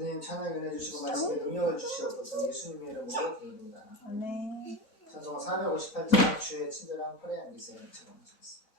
주님 찬양 은혜 주시고 말씀에 능력을 주시옵소서. 예수님의 이름으로 기도드립니다. 아멘. 찬송가 458장 주의 친절한 팔에 안기세요. 찬송하겠습니다.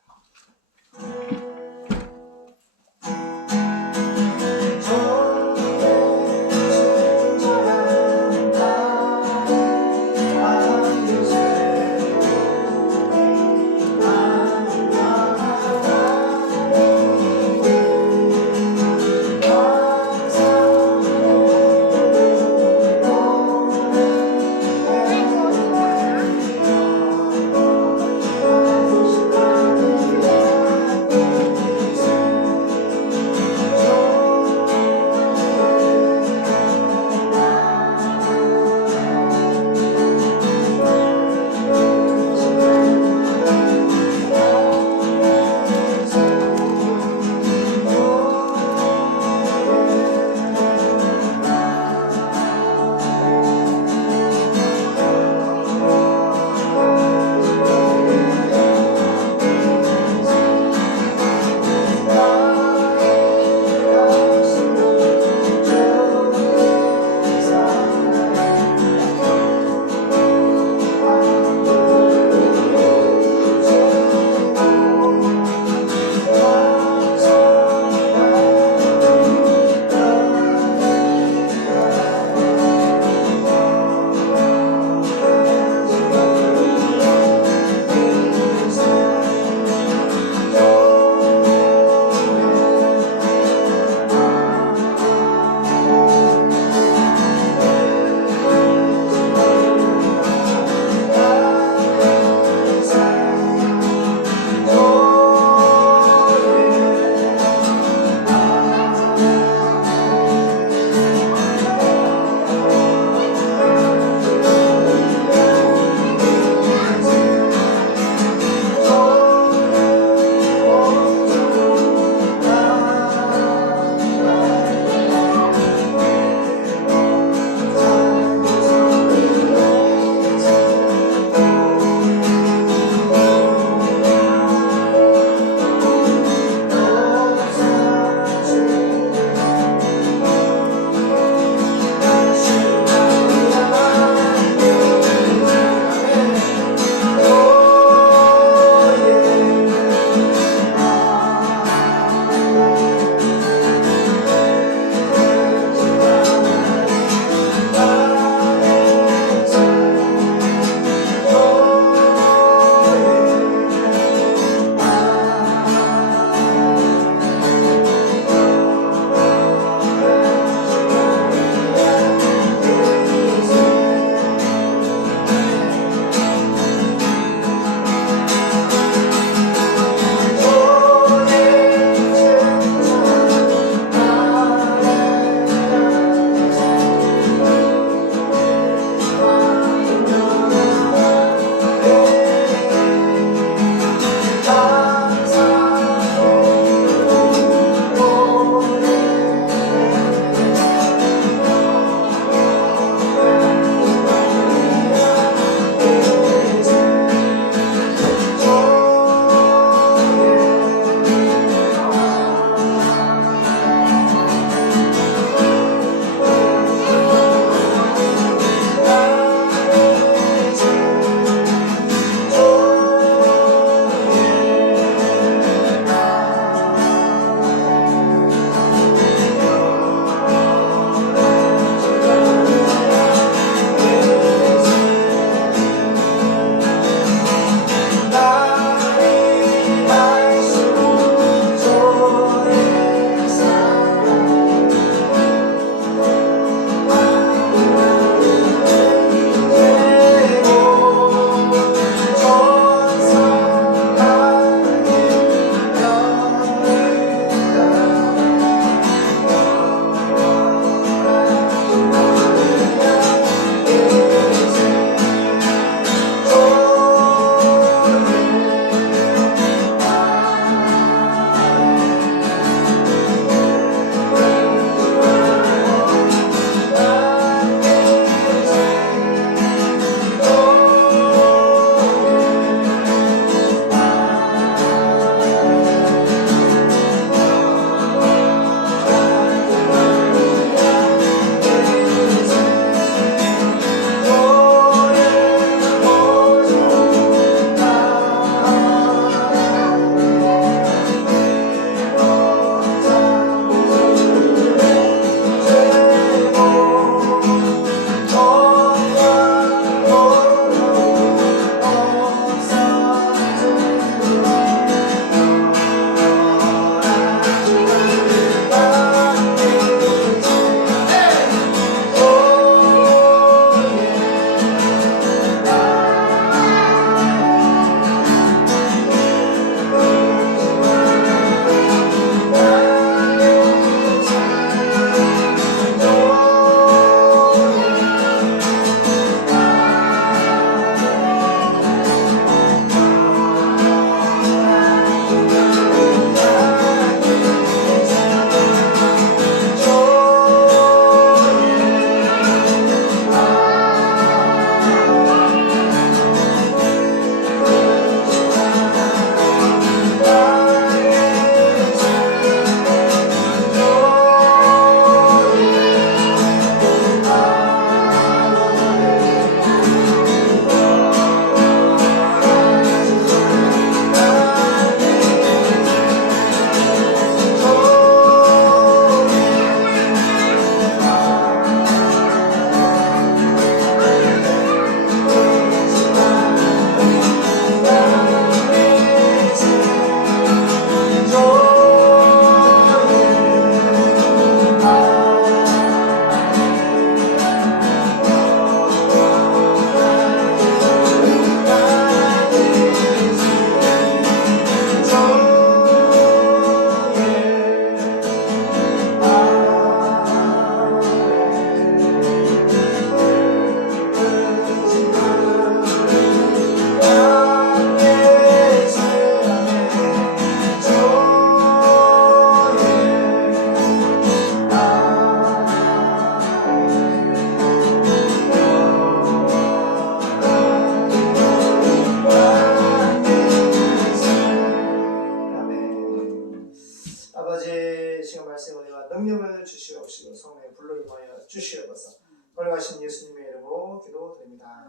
지금 말씀 은혜와 능력을 주시옵시고 성령의 불로 임하여 주시옵소서. 걸어가신 예수님의 이름으로 기도드립니다.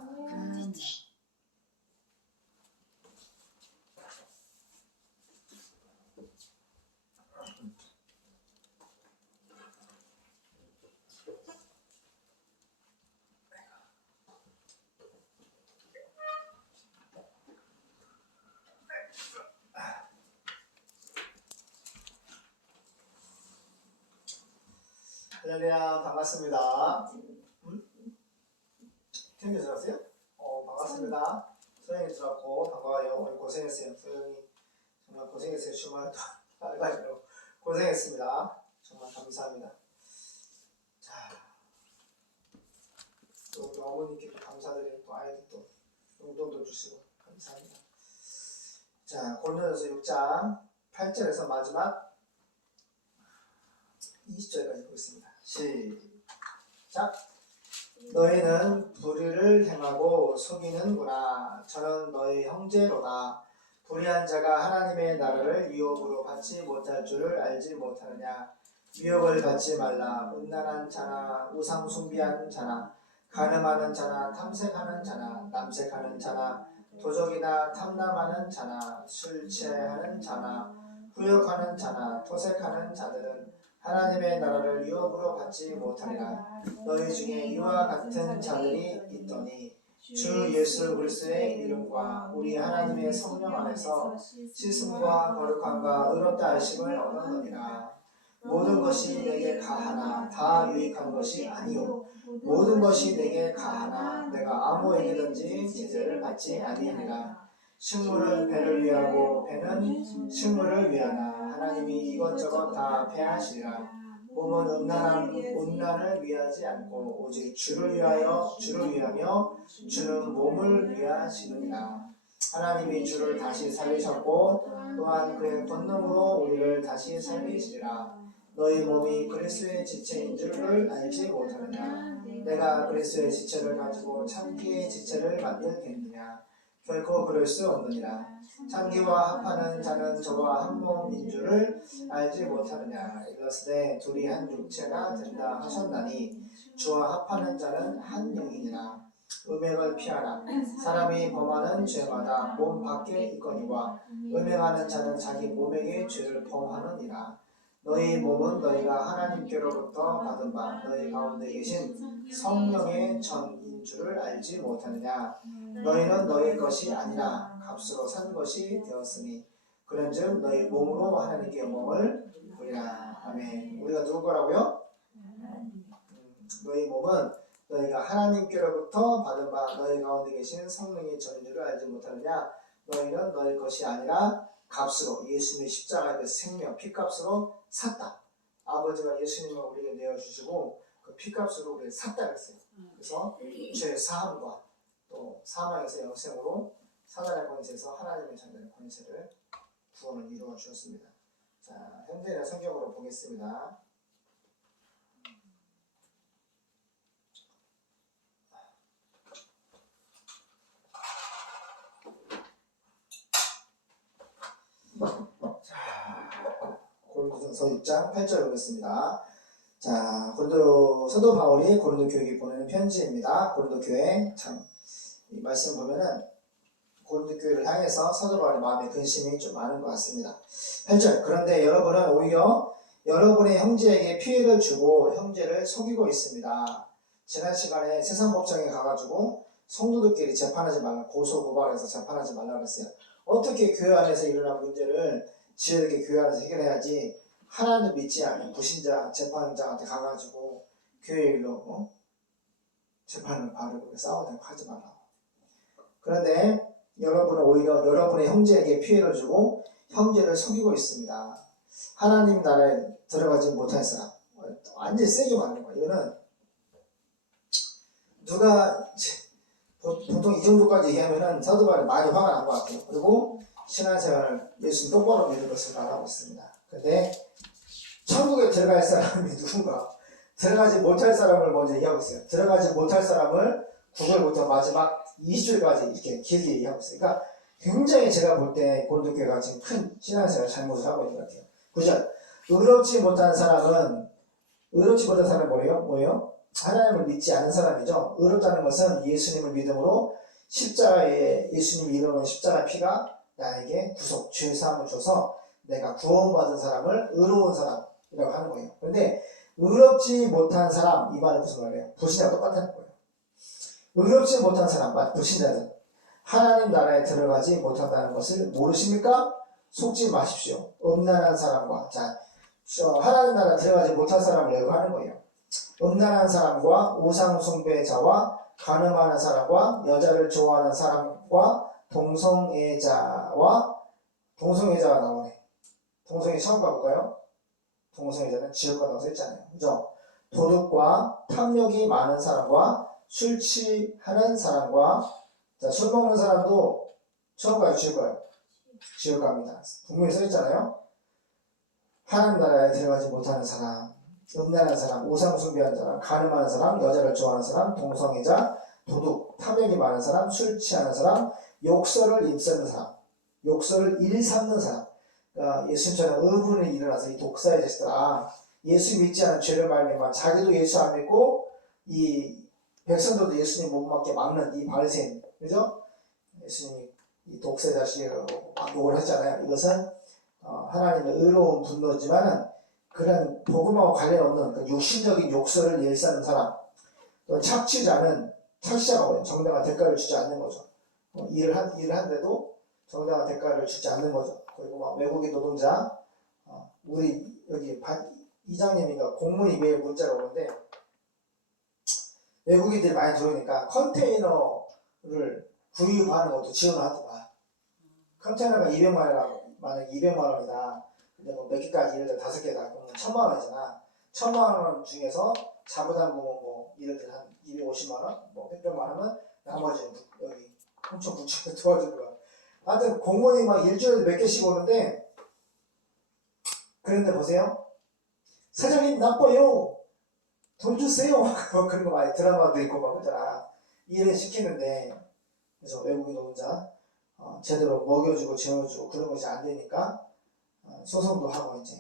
할렐루야, 반갑습니다. 팀이 들어왔어요? 반갑습니다. 소영이 들어왔고 반가워요. 오늘 고생했어요. 소영이 정말 고생했어요. 주말 알바지로 고생했습니다. 정말 감사합니다. 자, 또 우리 어머니께 감사드리고 또 아이들 또 용돈도 주시고 감사합니다. 자, 고린도전서 6장 8절에서 마지막 20절까지 보겠습니다. 시작. 너희는 불의를 행하고 속이는구나. 저는 너희 형제로다. 불의한 자가 하나님의 나라를 유업으로 받지 못할 줄을 알지 못하느냐. 유업을 받지 말라. 음란한 자나 우상 숭배하는 자나 간음하는 자나 탐색하는 자나 남색하는 자나 도적이나 탐남하는 자나 술 취하는 자나 후욕하는 자나 토색하는 자들은 하나님의 나라를 유업으로 받지 못하리라. 너희 중에 이와 같은 자들이 있더니 주 예수 그리스도의 이름과 우리 하나님의 성령 안에서 씻음과 거룩함과 의롭다 하심을 얻었느니라. 모든 것이 내게 가하나 다 유익한 것이 아니요 모든 것이 내게 가하나 내가 아무에게든지 제재를 받지 아니하니라. 식물은 배를 위하고 배는 식물을 위하나 하나님이 이것저것 다 패하시리라. 몸은 음란을 위하지 않고 오직 주를 위하여 주를 위하며 주는 몸을 위하시느니라. 하나님이 주를 다시 살리셨고 또한 그의 권능으로 우리를 다시 살리시리라. 너희 몸이 그리스도의 지체인 줄을 알지 못하느냐. 내가 그리스도의 지체를 가지고 참기의 지체를 만들겠느냐. 결코 그럴 수 없느니라. 참기와 합하는 자는 저와 한 몸인 줄을 알지 못하느냐. 이것은 둘이 한 육체가 된다 하셨나니 주와 합하는 자는 한 영이니라. 음행을 피하라. 사람이 범하는 죄마다 몸 밖에 있거니와 음행하는 자는 자기 몸에게 죄를 범하느니라. 너희 몸은 너희가 하나님께로부터 받은 바 너희 가운데 계신 성령의 전인 줄을 알지 못하느냐. 너희는 너희 것이 아니라 값으로 산 것이 되었으니 그런즉 너희 몸으로 하나님께 영광을 보리라. 아멘. 우리가 누구 거라고요? 너희 몸은 너희가 하나님께로부터 받은 바 너희 가운데 계신 성령의 전인 줄을 알지 못하느냐. 너희는 너희 것이 아니라 값으로 예수님의 십자가의 생명 피값으로 샀다. 아버지가 예수님을 우리에게 내어주시고 그 피값으로 우리를 샀다 그랬어요. 그래서 죄 사함과 또 사망에서 영생으로 사단의 권세에서 하나님의 자녀의 권세를 구원을 이루어 주었습니다. 자, 현대인의 성경으로 보겠습니다. 고린도전서 6장 8절 보겠습니다. 자, 고린도 사도 바울이 고린도 교회에 보내는 편지입니다. 고린도 교회 이 말씀 보면은 고린도 교회를 향해서 사도 바울의 마음에 근심이 좀 많은 것 같습니다. 8절. 그런데 여러분은 오히려 여러분의 형제에게 피해를 주고 형제를 속이고 있습니다. 지난 시간에 세상 법정에 가가지고 성도들끼리 재판하지 말라, 고소 고발해서 재판하지 말라 그랬어요. 어떻게 교회 안에서 일어난 문제를 지혜롭게 교회 안에서 해결해야지 하나님 믿지 않는 불신자 재판장한테 가가지고 교회 일로 재판을 바르고 싸우다가 하지 말라고. 그런데 여러분은 오히려 여러분의 형제에게 피해를 주고 형제를 속이고 있습니다. 하나님 나라에 들어가지 못할 사람 완전히 세게 맞는 거예요. 이거는 누가 보통 이 정도까지 얘기하면은 사도 바울이 많이 화가 난 것 같아요. 그리고 신앙생활을 예수님 똑바로 믿는 것을 말하고 있습니다. 근데 천국에 들어갈 사람이 누군가 들어가지 못할 사람을 먼저 얘기하고 있어요. 들어가지 못할 사람을 9절부터 마지막 20절까지 이렇게 길게 얘기하고 있어요. 그러니까 굉장히 제가 볼 때 고린도 교회가 지금 큰 신앙생활 잘못을 하고 있는 것 같아요. 9절. 의롭지 못한 사람은 뭐예요? 하나님을 믿지 않은 사람이죠. 의롭다는 것은 예수님을 믿음으로 십자가에 예수님이 이루는 십자가 피가 나에게 구속, 죄사함을 줘서 내가 구원받은 사람을 의로운 사람이라고 하는 거예요. 그런데 의롭지 못한 사람, 이 말은 무슨 말이에요? 불신자와 똑같다는 거예요. 의롭지 못한 사람, 불신자들, 하나님 나라에 들어가지 못한다는 것을 모르십니까? 속지 마십시오. 음란한 사람과, 하나님 나라 들어가지 못한 사람을 예고하는 거예요. 음란한 사람과 우상 숭배자와 간음하는 사람과 여자를 좋아하는 사람과 동성애자가 나오네. 동성애 처음 가볼까요? 동성애자는 지옥 가라고 써있잖아요. 그죠? 도둑과 탐욕이 많은 사람과 술 취하는 사람과, 술 먹는 사람도 처음 가요, 지옥 가요? 지옥 갑니다. 분명히 써있잖아요. 하나님 나라에 들어가지 못하는 사람, 음란한 사람, 우상 숭배하는 사람, 간음하는 사람, 여자를 좋아하는 사람, 동성애자, 도둑, 탐욕이 많은 사람, 술 취하는 사람, 욕설을 일삼는 사람, 그러니까 예수님처럼 의분이 일어나서 이 독사의 자식들아, 예수 믿지 않은 죄를 말미암아 자기도 예수 안 믿고 이 백성들도 예수님 못 맞게 막는 이 바리새인, 그죠? 예수님이 이 독사의 자식을 욕을 했잖아요. 이것은 하나님의 의로운 분노지만은 그런 복음하고 관련 없는 그 육신적인 욕설을 일삼는 사람, 또 착취자가 정당한 대가를 주지 않는 거죠. 일을 한데도 정당한 대가를 주지 않는 거죠. 그리고 외국인 노동자, 우리 여기 이장님이가 공문이 매일 문자가 오는데 외국인들이 많이 들어오니까 컨테이너를 구입하는 것도 지원을 하더라. 컨테이너가 200만 200만 원이다. 근데 몇 개까지 예를 들어 5개다. 그러면 1000만 원이잖아. 1000만 원 중에서 자부담금은 예를 들어 한 250만 원, 100만 원은 나머지는 여기 엄청 붙여 도와주더라. 하여튼 공무원이 일주일에 몇 개씩 오는데, 그런데 보세요. 사장님 나빠요. 돈 주세요. 그런 거 많이 드라마도 있고 그러잖아. 일을 시키는데, 그래서 외국인 노동자 제대로 먹여주고 재워주고 그런 것이 안 되니까 소송도 하고 이제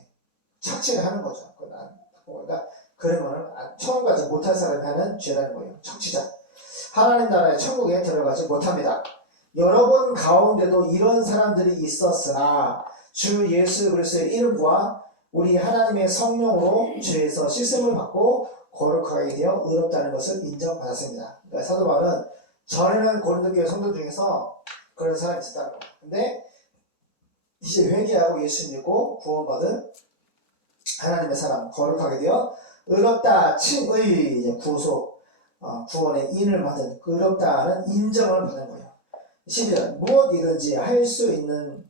착취를 하는 거죠. 그러니까 그런 거는 천국 가지 못할 사람이 하는 죄라는 거예요. 착취자. 하나님 나라의 천국에 들어가지 못합니다. 여러분 가운데도 이런 사람들이 있었으나 주 예수 그리스도의 이름과 우리 하나님의 성령으로 죄에서 씻음을 받고 거룩하게 되어 의롭다는 것을 인정받았습니다. 그러니까 사도 바울은 전에는 고린도 교회 성도 중에서 그런 사람이 있었다는 거예요. 근데 이제 회개하고 예수 믿고 구원받은 하나님의 사람, 거룩하게 되어 의롭다 칭의 이제 구원의 인을 받은 의롭다는 인정을 받는 거예요. 11절 무엇이든지 할 수 있는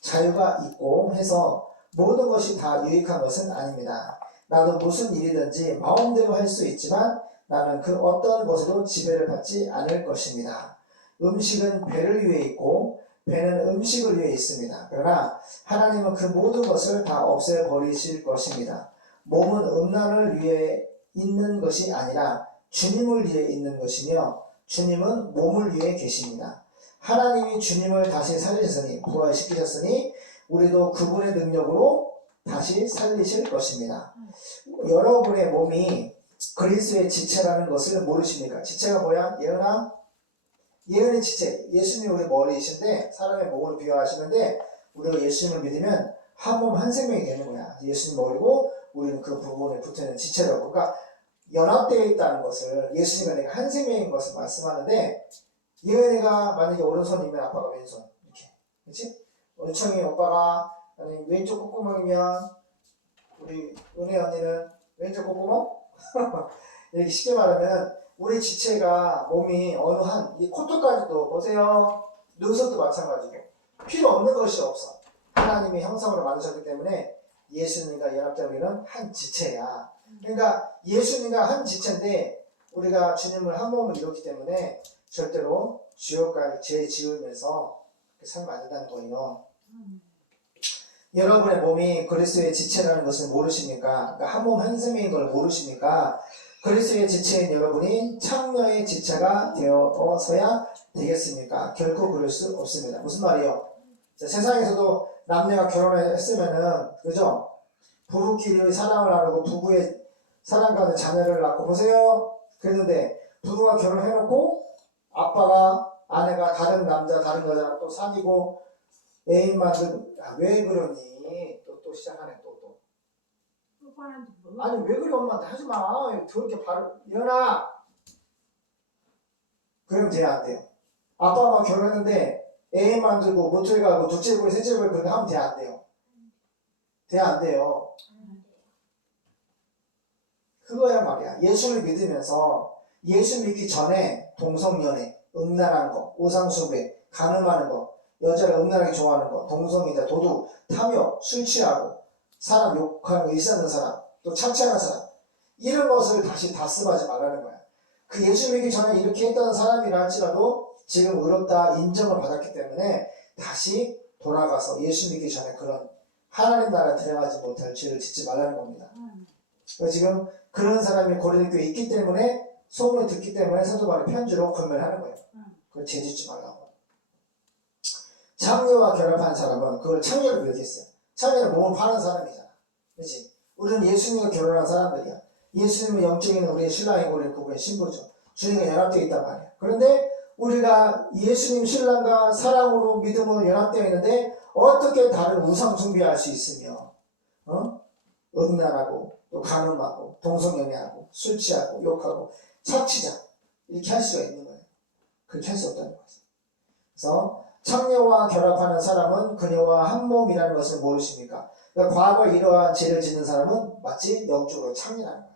자유가 있고 해서 모든 것이 다 유익한 것은 아닙니다. 나도 무슨 일이든지 마음대로 할 수 있지만 나는 그 어떤 것에도 지배를 받지 않을 것입니다. 음식은 배를 위해 있고 배는 음식을 위해 있습니다. 그러나 하나님은 그 모든 것을 다 없애버리실 것입니다. 몸은 음란을 위해 있는 것이 아니라 주님을 위해 있는 것이며 주님은 몸을 위해 계십니다. 하나님이 주님을 다시 살리셨으니 부활시키셨으니 우리도 그분의 능력으로 다시 살리실 것입니다. 여러분의 몸이 그리스도의 지체라는 것을 모르십니까? 지체가 뭐야? 예언의 지체. 예수님이 우리 머리이신데 사람의 몸으로 비유하시는데 우리가 예수님을 믿으면 한 몸 한 생명이 되는 거야. 예수님 머리고 우리는 그 부분에 붙어있는 지체라고. 그러니까 연합되어 있다는 것을 예수님과 내가 한 생명인 것을 말씀하는데 예언이가 만약에 오른손이면 아빠가 왼손 이렇게, 그렇지? 은총이 오빠가 아니 왼쪽 콧구멍이면 우리 은혜 언니는 왼쪽 콧구멍? 이렇게 쉽게 말하면 우리 지체가 몸이 어느 이 콧대까지도 보세요. 눈썹도 마찬가지고 필요 없는 것이 없어. 하나님의 형상으로 만드셨기 때문에 예수님과 연합된 우리는 한 지체야. 그러니까 예수님과 한 지체인데 우리가 주님을 한 몸을 이뤘기 때문에 절대로 지옥 갈 죄 지으면서 살면 안 된다는 거예요. 여러분의 몸이 그리스도의 지체라는 것을 모르십니까? 그러니까 한 몸 한 생명인 걸 모르십니까? 그리스도의 지체인 여러분이 창녀의 지체가 되어서야 되겠습니까? 결코 그럴 수 없습니다. 무슨 말이에요? 세상에서도 남녀가 결혼을 했으면은, 그죠? 부부끼리 사랑을 나누고 부부의 사랑 가운데 자녀를 낳고 보세요. 그랬는데 부부가 결혼해놓고 아빠가 아내가 다른 남자 다른 여자랑 또 사귀고 애인 만들고 왜 그러니 또 시작하네 또 아니 왜 그래 엄마한테 하지마 그렇게 바로 연아 그럼 돼요 안 돼요? 아빠가 결혼했는데 애인 만들고 모텔 가고 둘째 보고 셋째 보고 그렇게 하면 돼요 안 돼요? 돼요 안 돼요? 그거야 말이야. 예수를 믿으면서 예수 믿기 전에 동성연애, 음란한 거, 우상숭배, 간음하는 거, 여자를 음란하게 좋아하는 거, 동성이자 도둑, 탐욕, 술 취하고 사람 욕하는 거 일삼는 사람, 또 착취하는 사람 이런 것을 다시 다스하지 말라는 거야. 그 예수 믿기 전에 이렇게 했던 사람이라 할지라도 지금 의롭다 인정을 받았기 때문에 다시 돌아가서 예수 믿기 전에 그런 하나님 나라에 들어가지 못할 죄를 짓지 말라는 겁니다. 지금 그런 사람이 고린도 교회에 있기 때문에 소문을 듣기 때문에 사도 바울이 편지로 권면하는 거예요. 그걸 죄 짓지 말라고. 창녀와 결합한 사람은 그걸 창녀를 비롯했어요. 창녀는 몸을 파는 사람이잖아. 그렇지? 우리는 예수님과 결혼한 사람들이야. 예수님은 영적인 우리의 신랑이고 우리는 그분의 신부죠. 주님과 연합되어 있단 말이야. 그런데 우리가 예수님 신랑과 사랑으로 믿음으로 연합되어 있는데 어떻게 다른 우상 숭배할 수 있으며 음란하고 또 간음하고 동성연애하고 술 취하고 욕하고 착취자 이렇게 할 수가 있는 거예요. 그렇게 할 수 없다는 거죠. 그래서 창녀와 결합하는 사람은 그녀와 한 몸이라는 것을 모르십니까? 그러니까 과거에 이러한 죄를 짓는 사람은 마치 영적으로 창녀라는 거예요.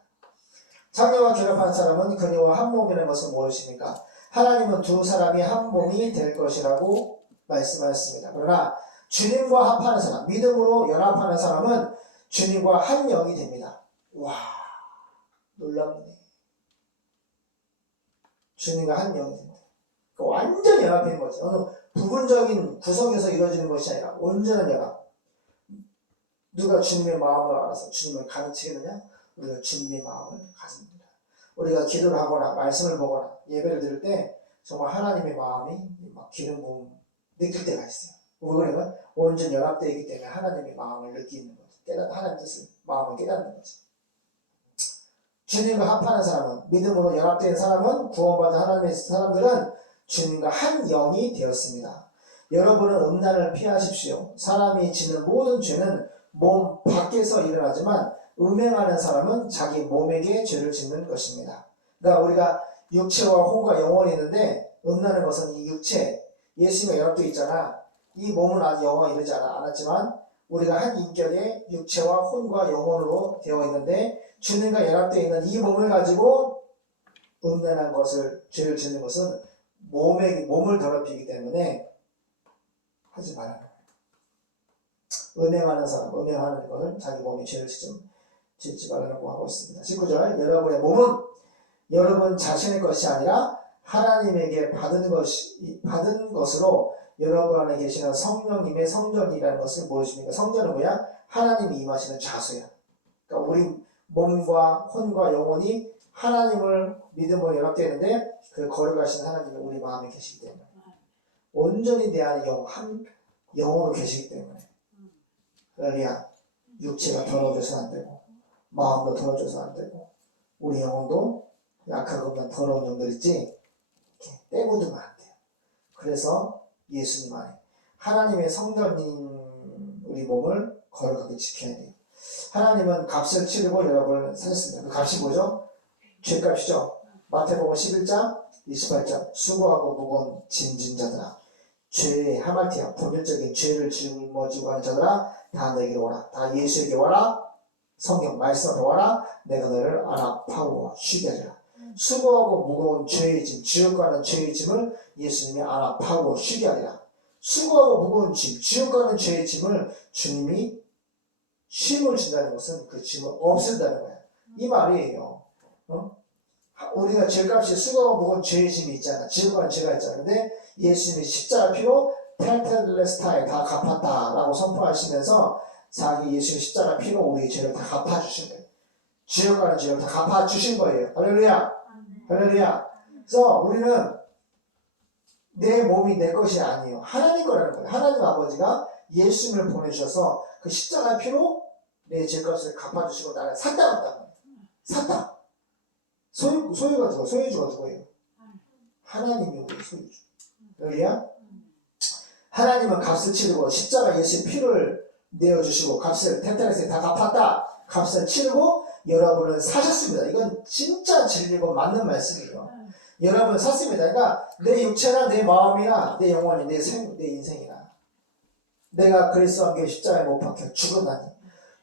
창녀와 결합한 사람은 그녀와 한 몸이라는 것을 모르십니까? 하나님은 두 사람이 한 몸이 될 것이라고 말씀하셨습니다. 그러나 주님과 합하는 사람, 믿음으로 연합하는 사람은 주님과 한 영이 됩니다. 와, 놀랍네. 주님과 한 영이 됩니다. 완전 연합인 거지. 어느 부분적인 구성에서 이루어지는 것이 아니라 온전한 연합. 누가 주님의 마음을 알아서 주님을 가르치겠느냐? 우리가 주님의 마음을 가집니다. 우리가 기도를 하거나 말씀을 보거나 예배를 드릴 때 정말 하나님의 마음이 막 기름 부음 느낄 때가 있어요. 우리는 온전 연합되어 있기 때문에 하나님의 마음을 느끼는 거죠. 하나님의 뜻을 마음을 깨닫는 거죠. 주님과 합하는 사람은 믿음으로 연합된 사람은 구원받은 하나님의 사람들은 주님과 한 영이 되었습니다. 여러분은 음란을 피하십시오. 사람이 짓는 모든 죄는 몸 밖에서 일어나지만 음행하는 사람은 자기 몸에게 죄를 짓는 것입니다. 그러니까 우리가 육체와 혼과 영혼이 있는데 음란한 것은 이 육체, 예수님과 연합되어 있잖아. 이 몸은 아직 영혼이 이르지 않았지만 우리가 한 인격의 육체와 혼과 영혼으로 되어 있는데 주님과 연합되어 있는 이 몸을 가지고 음란한 것을 죄를 짓는 것은 몸을 더럽히기 때문에 하지 말라는 거예요. 음행하는 사람, 음행하는 것을 자기 몸에 죄를 짓지 말라고 하고 있습니다. 19절, 여러분의 몸은 여러분 자신의 것이 아니라 하나님에게 받은 것으로 여러분 안에 계시는 성령님의 성전이라는 것을 모르십니까? 성전은 뭐야? 하나님이 임하시는 좌소야. 그러니까 우리 몸과 혼과 영혼이 하나님을 믿음으로 연합되는데 그 거룩하신 하나님이 우리 마음에 계시기 때문에 온전히 내 안에 영으로 계시기 때문에 할렐루야. 육체가 더러워져서 안 되고 마음도 더러워져서 안 되고 우리 영혼도 약하고 없는 더러운 점들 있지 이렇게 떼고두면 안 돼요. 그래서 예수님 안에 하나님의 성전인 우리 몸을 거룩하게 지켜야 돼요. 하나님은 값을 치르고 여러분을 사셨습니다. 그 값이 뭐죠? 죄값이죠. 마태복음 11장 28절 수고하고 무거운 짐진 자들아 죄의 하마티아 본질적인 죄를 짊어지고 하는 자들아 다 내게로 와라. 다 예수에게 와라. 성경 말씀 앞에 와라. 내가 너를 안아파고 쉬게 하리라. 수고하고 무거운 죄의 짐, 지옥 가는 죄의 짐을 예수님이 안아파고 쉬게 하리라. 수고하고 무거운 짐, 지옥 가는 죄의 짐을 주님이 쉼을 준다는 것은 그 짐을 없앤다는 거야. 이 말이에요. 우리가 죄값이 수고하고 무거운 죄의 짐이 있잖아. 지옥 가는 죄가 있잖아. 근데 예수님이 십자가 피로 텔텔레스타에 다 갚았다라고 선포하시면서 자기 예수의 십자가 피로 우리의 죄를 다 갚아주신 거예요. 지옥 가는 죄를 다 갚아주신 거예요. 할렐루야. 할렐루야. 그래서 우리는 내 몸이 내 것이 아니에요. 하나님 거라는 거예요. 하나님 아버지가 예수님을 보내주셔서 그 십자가 피로 내 죄값을 갚아주시고 나를 샀다 갔다 말이야. 샀다. 소유주가 누구예요? 하나님이 우리 소유주. 여기야? 하나님은 값을 치르고 십자가 예수의 피를 내어주시고 값을 텐타레스에 다 갚았다. 값을 치르고 여러분을 사셨습니다. 이건 진짜 진리고 맞는 말씀이에요. 여러분을 샀습니다. 그러니까 내 육체나 내 마음이나 내 영혼이 내 인생이나 내가 그리스도와 함께 십자가에 못 박혀 죽었나니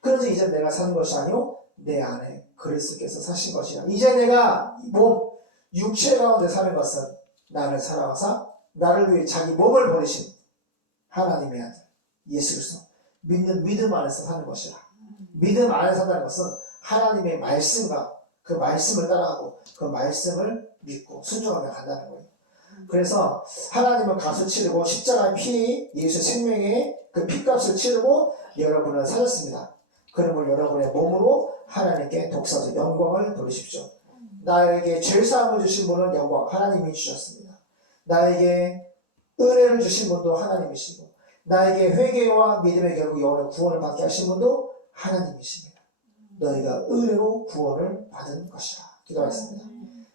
그래서 이제 내가 사는 것이 아니오 내 안에 그리스도께서 사신 것이야. 이제 내가 몸 육체 가운데 사는 것은 나를 사랑하사 나를 위해 자기 몸을 버리신 하나님의 아들 예수 그리스도 믿는 믿음 안에서 사는 것이라. 믿음 안에서 산다는 것은 하나님의 말씀과 그 말씀을 따라가고 그 말씀을 믿고 순종하며 간다는 거예요. 그래서 하나님은 값을 치르고 십자가의 피 예수의 생명의 그 피값을 치르고 여러분을 사셨습니다. 그러므로 여러분의 몸으로 하나님께 독사적 영광을 돌리십시오. 나에게 죄사함을 주신 분은 영광 하나님이 주셨습니다. 나에게 은혜를 주신 분도 하나님이시고 나에게 회개와 믿음의 결국 영원의 구원을 받게 하신 분도 하나님이십니다. 너희가 은혜로 구원을 받은 것이라 기도하겠습니다.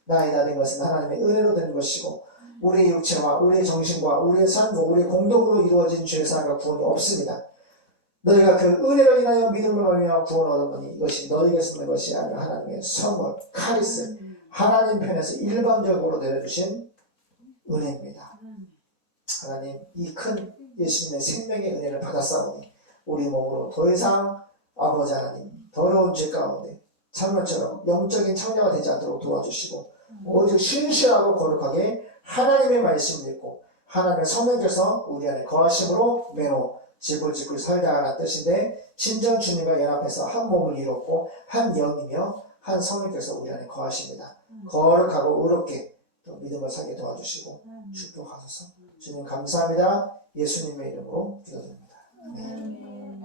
나의 다 된 것은 하나님의 은혜로 된 것이고 우리의 육체와 우리의 정신과 우리의 삶과 우리의 공동으로 이루어진 죄사함과 구원이 없습니다. 너희가 그 은혜로 인하여 믿음을 말미암아 구원을 얻었더니 이것이 너희가 쓰는 것이 아니라 하나님의 선물 카리스 하나님 편에서 일반적으로 내려주신 은혜입니다. 하나님 이 큰 예수님의 생명의 은혜를 받았사오니 우리 몸으로 더 이상 아버지 하나님 더러운 죄 가운데 참나처럼 영적인 창녀가 되지 않도록 도와주시고 오직 신실하고 거룩하게 하나님의 말씀을 믿고 하나님의 성령께서 우리 안에 거하심으로 매우 지글지글 살다 하라는 뜻인데 진정 주님과 연합해서 한 몸을 이뤘고 한 영이며 한 성령께서 우리 안에 거하십니다. 거룩하고 의롭게 또 믿음을 살게 도와주시고 축복하소서. 주님 감사합니다. 예수님의 이름으로 기도드립니다. 아멘.